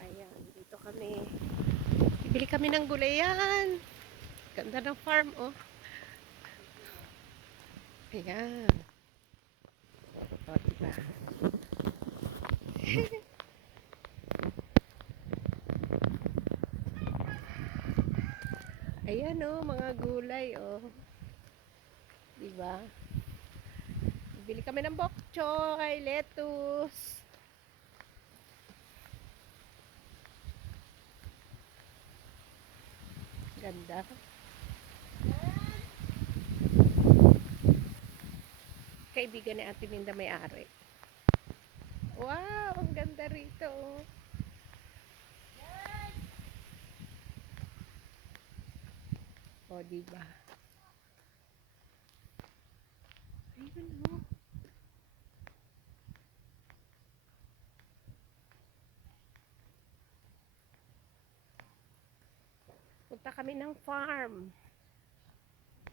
Ayan, dito kami. Bibili kami ng gulayan. Ganda ng farm, oh. Ayan. O, diba? Ayan, oh, mga gulay, oh. Diba? Bibili kami ng bok choy, lettuce. Ganda. Kaibigan ni Ate Minda may-ari. Wow, ang ganda rito, oh. O, diba? Ayun, oh. Punta kami ng farm.